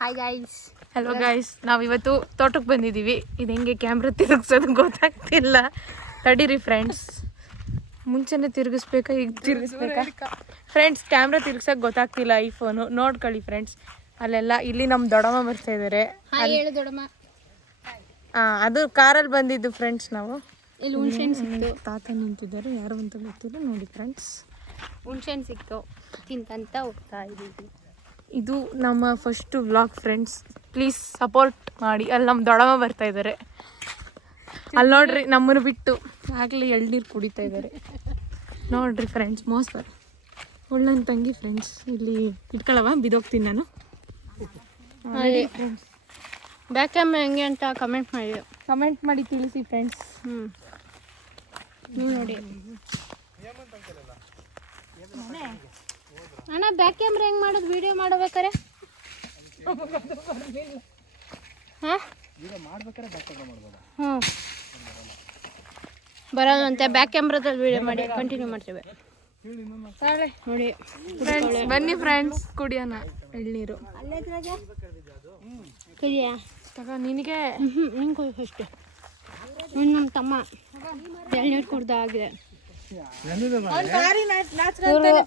Hi guys. Hello guys, ನಾವಿವತ್ತು ತೋಟಕ್ಕೆ ಬಂದಿದ್ದೀವಿ. ಇದು ಹೆಂಗೆ ಕ್ಯಾಮ್ರಾ ತಿರುಗಿಸೋದು ಗೊತ್ತಾಗ್ತಿಲ್ಲ. ತಡೀರಿ ಫ್ರೆಂಡ್ಸ್, ಮುಂಚೆನೇ ತಿರುಗಿಸ್ಬೇಕಾ ಈಗ ತಿರುಗಿಸ್ಬೇಕಾ? ಫ್ರೆಂಡ್ಸ್, ಕ್ಯಾಮ್ರಾ ತಿರುಗ್ಸೋಕೆ ಗೊತ್ತಾಗ್ತಿಲ್ಲ. ಈ ಫೋನು ನೋಡ್ಕೊಳ್ಳಿ ಫ್ರೆಂಡ್ಸ್. ಅಲ್ಲೆಲ್ಲ ಇಲ್ಲಿ ನಮ್ಮ ದೊಡ್ಡಮ್ಮ ಬರ್ತಾ ಇದ್ದಾರೆ. ಹೇಳು ದೊಡ್ಡಮ್ಮ. ಅದು ಕಾರಲ್ಲಿ ಬಂದಿದ್ದು ಫ್ರೆಂಡ್ಸ್. ನಾವು ಇಲ್ಲಿ ಹುಣ್ಸೆಹಣ್ಣು ಸಿಕ್ತು. ತಾತ ನಿಂತಿದ್ದಾರೆ, ಯಾರು ಅಂತ ಗೊತ್ತಿಲ್ಲ. ನೋಡಿ ಫ್ರೆಂಡ್ಸ್, ಹುಣ್ಸೆಹಣ್ಣು ಸಿಕ್ತು, ತಿಂತಂತ ಹೋಗ್ತಾ ಇದ್ದೀವಿ. ಇದು ನಮ್ಮ first vlog friends. Please support ಮಾಡಿ. ಅಲ್ಲಿ ನಮ್ಮ ದೊಡ್ಡಮ್ಮ ಬರ್ತಾ ಇದ್ದಾರೆ. ಅಲ್ಲಿ ನೋಡ್ರಿ, ನಮ್ಮನ್ನು ಬಿಟ್ಟು ಆಗಲೇ ಎಳ್ನೀರು ಕುಡಿತಾ ಇದ್ದಾರೆ. ನೋಡ್ರಿ ಫ್ರೆಂಡ್ಸ್, ಮೋಸ ಒಳ್ಳೆ ತಂಗಿ ಫ್ರೆಂಡ್ಸ್. ಇಲ್ಲಿ ಇಟ್ಕೊಳ್ಳವ, ಬಿದೋಗ್ತೀನಿ ನಾನು. ಫ್ರೆಂಡ್ಸ್, ಬ್ಯಾಕ್ ಕ್ಯಾಮ್ರಾ ಹೆಂಗೆ ಅಂತ ಕಮೆಂಟ್ ಮಾಡಿ ತಿಳಿಸಿ ಫ್ರೆಂಡ್ಸ್. ನೀವು ನೋಡಿ ಅಣ್ಣ, ಬ್ಯಾಕ್ ಕ್ಯಾಮ್ರಾ ಹೆಂಗೆ ಮಾಡೋದು ವಿಡಿಯೋ ಮಾಡಬೇಕಾರೆ? ಹ್ಞೂ, ಬರೋದಂತೆ. ಬ್ಯಾಕ್ ಕ್ಯಾಮ್ರಾದಲ್ಲಿ ವಿಡಿಯೋ ಮಾಡಿ ಕಂಟಿನ್ಯೂ ಮಾಡ್ತೇವೆ. ನೋಡಿ ಫ್ರೆಂಡ್ಸ್, ಬನ್ನಿ ಫ್ರೆಂಡ್ಸ್, ಕುಡಿಯೋಣ ಎಳ್ನೀರು. ಕುಡಿಯಾ ತಗೋ ನಿನಗೆ. ಹಿಂಗೆ ಕುಡಿ ಫಸ್ಟ್. ನಮ್ಮ ತಮ್ಮ ಎಳ್ನೀರು ಕುಡ್ದ ಆಗಿದೆ.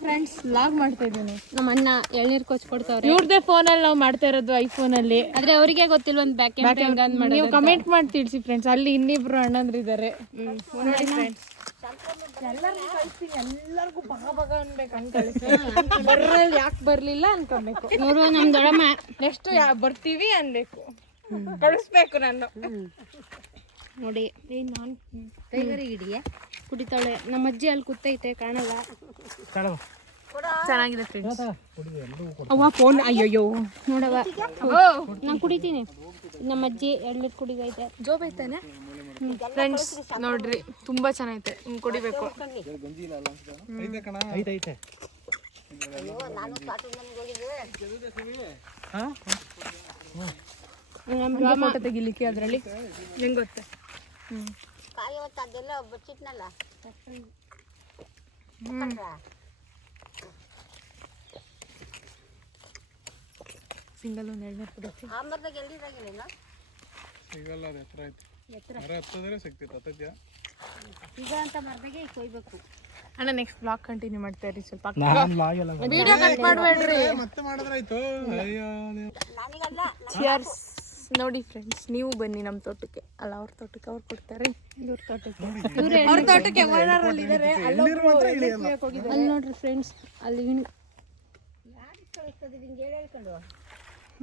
ಫ್ರೆಂಡ್ಸ್, ವ್ಲಾಗ್ ಮಾಡ್ತಾ ಇದ್ದೀನಿ. ನಮ್ಮ ಅಣ್ಣ ಎಳ್ನೀರು ಕೊಚ್ಕೊಡ್ತಾವ್ರೆ. ಇವ್ರದೇ ಫೋನಲ್ಲಿ ನಾವು ಮಾಡ್ತಾ ಇರೋದು, ಐಫೋನಲ್ಲಿ. ಆದ್ರೆ ಅವರಿಗೆ ಗೊತ್ತಿಲ್ಲ ಒಂದು ಬ್ಯಾಕ್ ಕ್ಯಾಮ್ರಾ. ನೀವು ಕಮೆಂಟ್ ಮಾಡಿ ತಿಳಿಸಿ ಫ್ರೆಂಡ್ಸ್. ಅಲ್ಲಿ ಇನ್ನಿಬ್ರು ಅಣ್ಣಂದ್ರು ಇದ್ದಾರೆ. ನೋಡಿ ಫ್ರೆಂಡ್ಸ್, ಎಲ್ಲರಿಗೂ ಬಗ ಅನ್ಬೇಕು, ಬರಲ್ಲಿ ಯಾಕೆ ಬರ್ಲಿಲ್ಲ ಅನ್ಕೊಬೇಕು. ನೋಡು ನಮ್ಮ ದೊಡ್ಡಮ್ಮ ನೆಕ್ಸ್ಟ್ ಬರ್ತೀವಿ ಅನ್ಬೇಕು, ಕಳಿಸ್ಬೇಕು ನಾನು. ನೋಡಿ, ನಾನು ಕೈಗರಿ ಹಿಡಿಯ ಕುಡಿತಾಳೆ. ನಮ್ಮ ಅಜ್ಜಿ ಅಲ್ಲಿ ಕೂತೈತೆ, ಕಾಣಲ್ಲ. ಚೆನ್ನಾಗಿದೆ ಫ್ರೆಂಡ್ಸ್. ಅವ್ವ ಫೋನ್, ಅಯ್ಯಯ್ಯೋ ನೋಡವ, ನಾನು ಕುಡಿತೀನಿ. ನಮ್ಮ ಅಜ್ಜಿ ಎಳ್ನೀರು ಕುಡಿದೈತೆ. ಜೋಬ್ ಐತಾನೆ ಫ್ರೆಂಡ್ಸ್. ನೋಡ್ರಿ, ತುಂಬಾ ಚೆನ್ನಾಗೈತೆ. ಹಿಂಗೆ ಕುಡಿಬೇಕು. ಫೋಟೋ ತೆಗಿಲಿಕ್ಕೆ ಅದರಲ್ಲಿ ಹೆಂಗ್ ಗೊತ್ತೆ? ಸಿಂಗಲ್ ಒಂದು ಎಳ್ನೀರು ಕುಡಿತೀವಿ. ಅಣ್ಣ, ನೆಕ್ಸ್ಟ್ ಬ್ಲಾಗ್ ಕಂಟಿನ್ಯೂ ಮಾಡ್ತಾ ಇರಿ. ಸ್ವಲ್ಪ ವಿಡಿಯೋ ಕಟ್ ಮಾಡಬೇಡ್ರಿ. ಚಿಯರ್ಸ್. ನೋಡಿ ಫ್ರೆಂಡ್ಸ್, ನೀವು ಬನ್ನಿ ನಮ್ಮ ತೋಟಕ್ಕೆ. ಅಲ್ಲ, ಅವ್ರ ತೋಟಕ್ಕೆ ಅವ್ರು ಕೊಡ್ತಾರೆ. ಇವ್ರ ತೋಟಕ್ಕೆ ಅಲ್ಲಿ ನೋಡ್ರಿ ಫ್ರೆಂಡ್ಸ್, ಅಲ್ಲಿ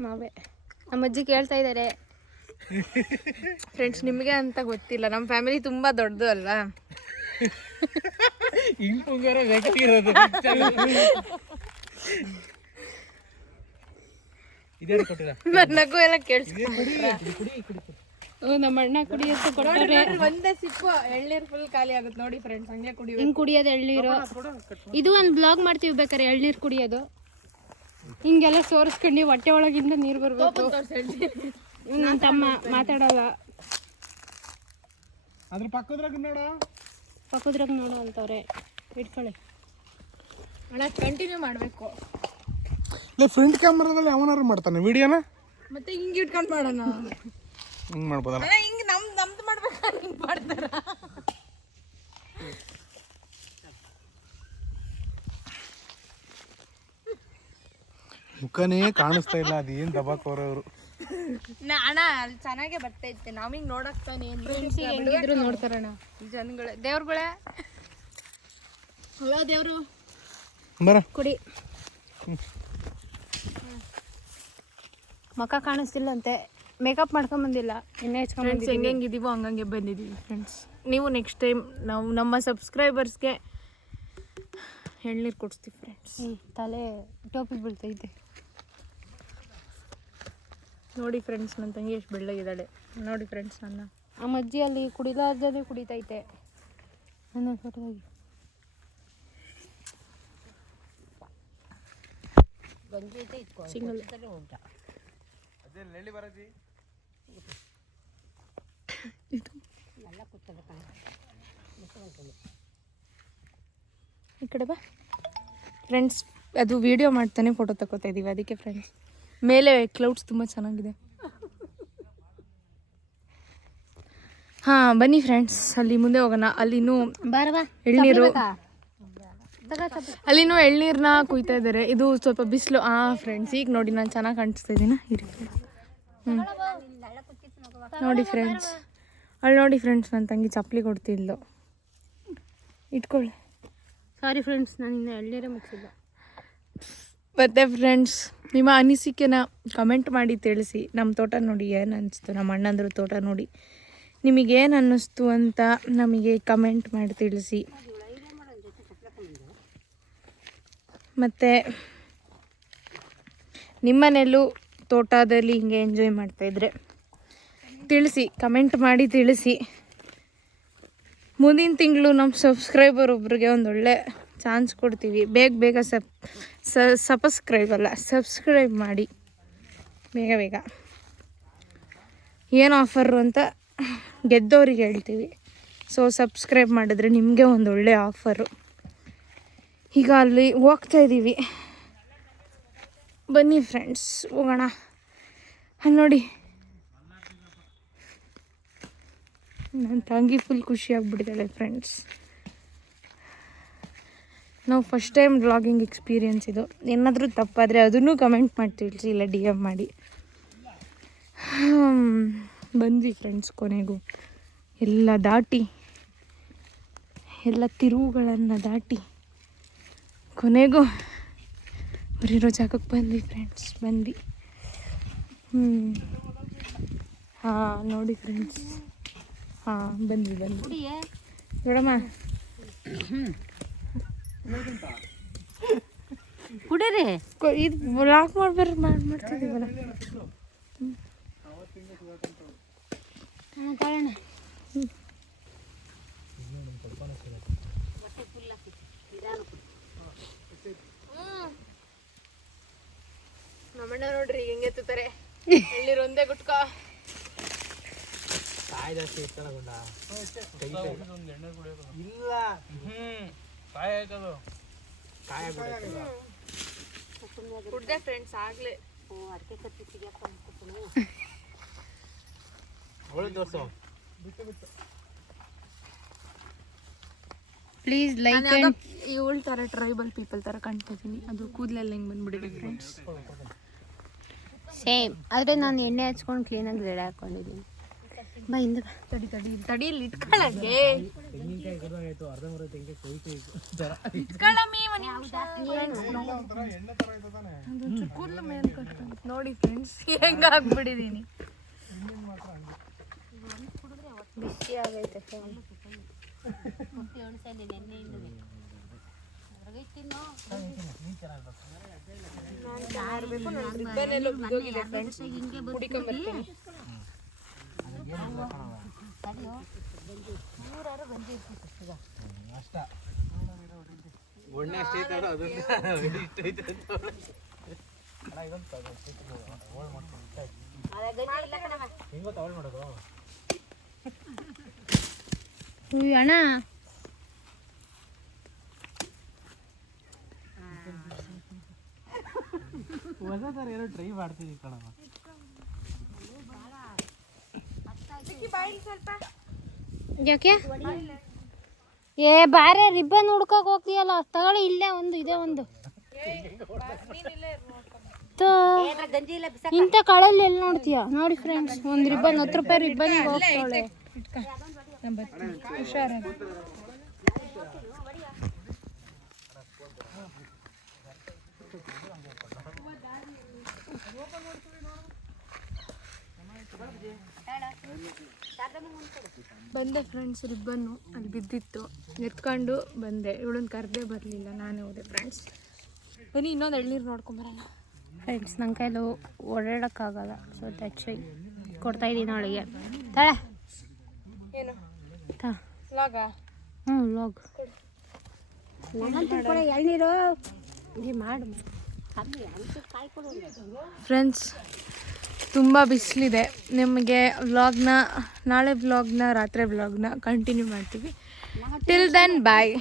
ನಾವೇ ನಮ್ಮ ಅಜ್ಜಿ ಕೇಳ್ತಾ ಇದ್ದಾರೆ ಫ್ರೆಂಡ್ಸ್. ನಿಮಗೆ ಅಂತ ಗೊತ್ತಿಲ್ಲ, ನಮ್ಮ ಫ್ಯಾಮಿಲಿ ತುಂಬಾ ದೊಡ್ಡದು ಅಲ್ವಾ. ನಗು ಎಲ್ಲ ನಮ್ಮ ಅಣ್ಣ ಕುಡಿಯೋದು ಕೊಡ್ತಾರೆ. ಒಂದೇ ಸಿಪ್ಪು ಎಳ್ನೀರು ಫುಲ್ ಖಾಲಿ ಆಗುತ್ತೆ. ನೋಡಿ ಫ್ರೆಂಡ್ಸ್, ಹಂಗೆ ಹಿಂಗೆ ಕುಡಿಯೋದು ಎಳ್ನೀರು. ಇದು ಒಂದು ಬ್ಲಾಗ್ ಮಾಡ್ತೀವಿ ಬೇಕಾರೆ, ಎಳ್ನೀರು ಕುಡಿಯೋದು. ಹಿಂಗೆಲ್ಲ ಸೋರಿಸ್ಕೊಂಡು ಹೊಟ್ಟೆ ಒಳಗಿಂದ ನೀರು ಬರ್ಬೇಕು. ನನ್ನ ತಮ್ಮ ಮಾತಾಡಲ್ಲ. ಪಕ್ಕದ್ರಾಗ ನೋಡು ಅಂತವ್ರೆ. ಇಟ್ಕೊಳ್ಳಿ ಅಣ್ಣ, ಕಂಟಿನ್ಯೂ ಮಾಡಬೇಕು. ಫ್ರಂಟ್ ಕ್ಯಾಮ್ರಾದಲ್ಲಿ ಯಾವನಾರು ಮಾಡ್ತಾನೆ ವಿಡಿಯೋನ, ಮತ್ತೆ ಹಿಂಗೆ ಇಟ್ಕೊಂಡು ಮಾಡೋಣ. ಹಿಂಗೆ ಮಾಡ್ಬೋದಲ್ಲ? ಹಿಂಗೆ ನಮ್ದು ಮಾಡ್ಬೇಕಾದ್ರೆ ಹಿಂಗೆ ಮಾಡ್ತಾರ. ಮುಖನೇ ಕಾಣಿಸ್ತಾ ಇಲ್ಲ. ಅದೇನು ದಬಾಕೋರವರು. ಅಣ್ಣ, ಅಲ್ಲಿ ಚೆನ್ನಾಗೇ ಬರ್ತೈತೆ. ನಾವ್ ಹಿಂಗೆ ನೋಡಕ್ತಾನೆ ಹೆಂಗಿದ್ರು ನೋಡ್ತಾರಣ್ಣ ಜನಗಳೇ, ದೇವ್ರುಗಳೇ. ಹಲೋ ದೇವ್ರು, ಬರ ಕುಡಿ. ಮುಖ ಕಾಣಿಸ್ತಿಲ್ಲ ಅಂತೆ, ಮೇಕಪ್ ಮಾಡ್ಕೊಂಡ್ ಬಂದಿಲ್ಲ. ಹೆಂಗಿದೀವೋ ಹಂಗಂಗೆ ಬಂದಿದ್ದೀವಿ ಫ್ರೆಂಡ್ಸ್. ನೀವು ನೆಕ್ಸ್ಟ್ ಟೈಮ್ ನಾವು ನಮ್ಮ ಸಬ್ಸ್ಕ್ರೈಬರ್ಸ್ಗೆ ಎಳ್ನೀರು ಕೊಡಿಸ್ತೀವಿ ಫ್ರೆಂಡ್ಸ್. ತಲೆ ಟೋಪಿ ಬೀಳ್ತೈತೆ. ನೋಡಿ ಫ್ರೆಂಡ್ಸ್, ನನ್ನ ತಂಗಿ ಎಷ್ಟು ಬೆಳ್ಳಗಿದ್ದಾಳೆ. ನೋಡಿ ಫ್ರೆಂಡ್ಸ್, ನನ್ನ ನಮ್ಮ ಅಜ್ಜಿ ಅಲ್ಲಿ ಕುಡಿಲಾರ್ದೇ ಕುಡಿತೈತೆ. ನನ್ನ ಫೋಟೋದಾಗಿ ಸಿಂಗಲ್. ಈ ಕಡೆ ಬಾ ಫ್ರೆಂಡ್ಸ್. ಅದು ವಿಡಿಯೋ ಮಾಡ್ತಾನೆ ಫೋಟೋ ತಗೋತಾ ಇದ್ದೀವಿ, ಅದಕ್ಕೆ ಫ್ರೆಂಡ್ಸ್. ಮೇಲೆ ಕ್ಲೌಡ್ಸ್ ತುಂಬ ಚೆನ್ನಾಗಿದೆ. ಹಾಂ ಬನ್ನಿ ಫ್ರೆಂಡ್ಸ್, ಅಲ್ಲಿ ಮುಂದೆ ಹೋಗೋಣ. ಅಲ್ಲಿನೂ ಎಳ್ನೀರು, ಅಲ್ಲಿನೂ ಎಳ್ನೀರನ್ನ ಕುಯ್ತಾ ಇದ್ದಾರೆ. ಇದು ಸ್ವಲ್ಪ ಬಿಸಿಲು. ಫ್ರೆಂಡ್ಸ್ ಈಗ ನೋಡಿ ನಾನು ಚೆನ್ನಾಗಿ ಕಾಣಿಸ್ತಾ ಇದ್ದೀನ. ನೋಡಿ ಫ್ರೆಂಡ್ಸ್, ಅಲ್ಲಿ ನೋಡಿ ಫ್ರೆಂಡ್ಸ್, ನನ್ನ ತಂಗಿ ಚಪ್ಪಲಿ ಕೊಡ್ತಿದ್ಲು. ಇಟ್ಕೊಳ್ಳಿ. ಸಾರಿ ಫ್ರೆಂಡ್ಸ್, ನಾನು ಇನ್ನೂ ಎಳ್ನೀರೇ ಮುಗಿಸಿಲ್ಲ. ಮತ್ತು ಫ್ರೆಂಡ್ಸ್, ನಿಮ್ಮ ಅನಿಸಿಕೆನ ಕಮೆಂಟ್ ಮಾಡಿ ತಿಳಿಸಿ. ನಮ್ಮ ತೋಟ ನೋಡಿ ಏನು ಅನ್ನಿಸ್ತು, ನಮ್ಮ ಅಣ್ಣಂದ್ರ ತೋಟ ನೋಡಿ ನಿಮಗೇನು ಅನ್ನಿಸ್ತು ಅಂತ ನಮಗೆ ಕಮೆಂಟ್ ಮಾಡಿ ತಿಳಿಸಿ. ಮತ್ತು ನಿಮ್ಮನೆಯಲ್ಲೂ ತೋಟದಲ್ಲಿ ಹಿಂಗೆ ಎಂಜಾಯ್ ಮಾಡ್ತಾಯಿದ್ರೆ ತಿಳಿಸಿ, ಕಮೆಂಟ್ ಮಾಡಿ ತಿಳಿಸಿ. ಮುಂದಿನ ತಿಂಗಳು ನಮ್ಮ ಸಬ್ಸ್ಕ್ರೈಬರ್ ಒಬ್ರಿಗೆ ಒಂದೊಳ್ಳೆ ಚಾನ್ಸ್ ಕೊಡ್ತೀವಿ. ಬೇಗ ಸಬ್ಸ್ಕ್ರೈಬ್ ಮಾಡಿ ಬೇಗ. ಏನು ಆಫರು ಅಂತ ಗೆದ್ದವರಿಗೆ ಹೇಳ್ತೀವಿ. ಸೊ ಸಬ್ಸ್ಕ್ರೈಬ್ ಮಾಡಿದ್ರೆ ನಿಮಗೆ ಒಂದೊಳ್ಳೆ ಆಫರು. ಈಗ ಅಲ್ಲಿ ಹೋಗ್ತಾ ಇದ್ದೀವಿ, ಬನ್ನಿ ಫ್ರೆಂಡ್ಸ್ ಹೋಗೋಣ. ಅಲ್ಲಿ ನೋಡಿ ನನ್ನ ತಂಗಿ ಫುಲ್ ಖುಷಿಯಾಗ್ಬಿಟ್ಟಿದ್ದಾಳೆ ಫ್ರೆಂಡ್ಸ್. ನಾವು ಫಸ್ಟ್ ಟೈಮ್ ವ್ಲಾಗಿಂಗ್ ಎಕ್ಸ್ಪೀರಿಯನ್ಸ್ ಇದು. ಏನಾದರೂ ತಪ್ಪಾದರೆ ಅದನ್ನು ಕಮೆಂಟ್ ಮಾಡಿ ತಿಳಿಸಿ, ಇಲ್ಲ DM ಮಾಡಿ. ಬಂದ್ವಿ ಫ್ರೆಂಡ್ಸ್, ಕೊನೆಗೂ ಎಲ್ಲ ದಾಟಿ, ಎಲ್ಲ ತಿರುವುಗಳನ್ನು ದಾಟಿ ಕೊನೆಗೂ ಅವರಿರೋ ಜಾಗಕ್ಕೆ ಬಂದ್ವಿ ಫ್ರೆಂಡ್ಸ್. ಹಾಂ ನೋಡಿ ಫ್ರೆಂಡ್ಸ್, ಬಂದ್ವಿ ನೋಡಮ್ಮ. ಕುಡೀರಿ, ಇದು ಲಾಕ್ ಮಾಡ್ತಿದ್ದೀವಲ್ಲ. ತಗೋಣ. ನಮ್ಮಣ್ಣ ನೋಡ್ರಿ ಹೆಂಗೆ ಎತ್ತುತ್ತಾರೆ. ಎಳ್ನೀರು ಒಂದೇ ಗುಟ್ಕ. ಕುಡ್ದೆ ಫ್ರೆಂಡ್ಸ್ ಆಗ್ಲೇ. Please like. ಇವಳ ಥರ ಟ್ರೈಬಲ್ ಪೀಪಲ್ ಥರ ಕಾಣ್ತಿದ್ದೀನಿ. ಅದು ಕೂದಲೆಲ್ಲ ಹಿಂಗೆ ಬಂದ್ಬಿಟ್ಟಿದೆ ಫ್ರೆಂಡ್ಸ್. ಸೇಮ್, ಆದರೆ ನಾನು ಎಣ್ಣೆ ಹಚ್ಕೊಂಡು ಕ್ಲೀನಾಗಿ ರೆಡಿ ಹಾಕ್ಕೊಂಡಿದ್ದೀನಿ. ಬಾ ಹಿಂದೆ ತಡಿಯಲ್ಲಿ ಇಟ್ಕೊಳ್ಳಂಗೆ. ನೋಡಿ ಫ್ರೆಂಡ್ಸ್ ಹೆಂಗಾಗ್ಬಿಟ್ಟಿದ್ದೀನಿ. ಬಿಸಿ ಆಗೈತೆ ಫೋನ್. ಅಣ್ಣ ಹೊಸ ಥರ ಏನೋ ಟ್ರೈ ಮಾಡ್ತಿದ್ವಿ ಕಣವ. ಯಾಕೆ ಬಾರೆ ರಿಬ್ಬನ್ ಹುಡ್ಕಕ್ ಹೋಗ್ತೀಯಲ್ಲ, ತಗೊಳ್ಳಿ. ಇಲ್ಲೇ ಒಂದು ಇದೆ ಒಂದು. ಇಂಥ ಕಳಲ್ಲಿ ಎಲ್ಲಿ ನೋಡ್ತೀಯ? ನೋಡಿ ಫ್ರೆಂಡ್ಸ್, ಒಂದು ರಿಬ್ಬನ್ 10 ರೂಪಾಯಿ ರಿಬ್ಬನ್ಗೆ ಹೋಗ್ತಾಳೆ. ಹುಷಾರಾಗಿ. ಬಂದೆ ಫ್ರೆಂಡ್ಸ್, ರಿಬ್ಬನ್ನು ಅಲ್ಲಿ ಬಿದ್ದಿತ್ತು, ಎತ್ಕೊಂಡು ಬಂದೆ. ಇವಳನ್ನ ಕರೆದೇ ಬರಲಿಲ್ಲ, ನಾನೇ ಹೋದೆ ಫ್ರೆಂಡ್ಸ್. ಬನ್ನಿ ಇನ್ನೊಂದು ಎಳ್ನೀರು ನೋಡ್ಕೊಂಬರೋಣ ಫ್ರೆಂಡ್ಸ್. ನನ್ನ ಕೈಲು ಓಡಾಡೋಕ್ಕಾಗಲ್ಲ, ಸೊ ದಚ್ಚಿ ಕೊಡ್ತಾಯಿದ್ದೀನಿ ಅವಳಿಗೆ. ತಳೆ ಏನು ತಾ ಲಾಗ. ಲಾಗ್ ಎಳ್ನೀರು ಮಾಡು ಫ್ರೆಂಡ್ಸ್. ತುಂಬ ಬಿಸಿಲಿದೆ. ನಿಮಗೆ ನಾಳೆ ವ್ಲಾಗ್ನ ರಾತ್ರಿ ವ್ಲಾಗ್ನ ಕಂಟಿನ್ಯೂ ಮಾಡ್ತೀವಿ. ಟಿಲ್ ದೆನ್ ಬಾಯ್.